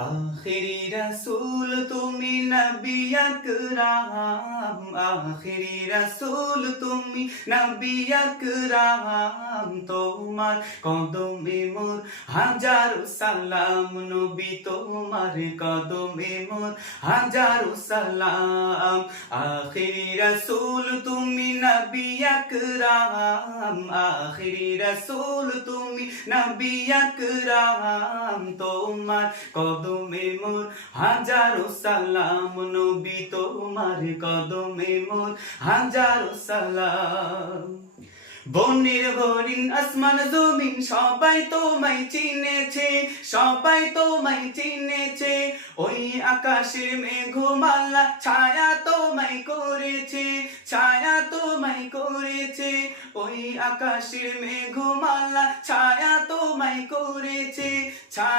আখিরি রাসূল তুমি নবী আকরাম, আখিরি রাসূল তুমি নবী আকরাম, তোমার কদমে মোর হাজারো সালাম, নবী তোমার কদমে মোর হাজারো সালাম। আখিরি রাসূল তুমি নবী আকরাম, আখিরি রাসূল তুমি নবী আকরাম, তোমার কদমে মোর হাজারো সালাম, নবী তোমার কদমে মোর হাজারো সালাম। বনের হরিণ আসমান জমিন সবাই তোমায় চিনেছে, সবাই তোমায় চিনেছে। ওই আকাশের মেঘমালা ছায়া তোমায় করেছে, ছায়া তোমায় করেছে। ওই আকাশের মেঘমালা ছায়া তোমায় করেছে।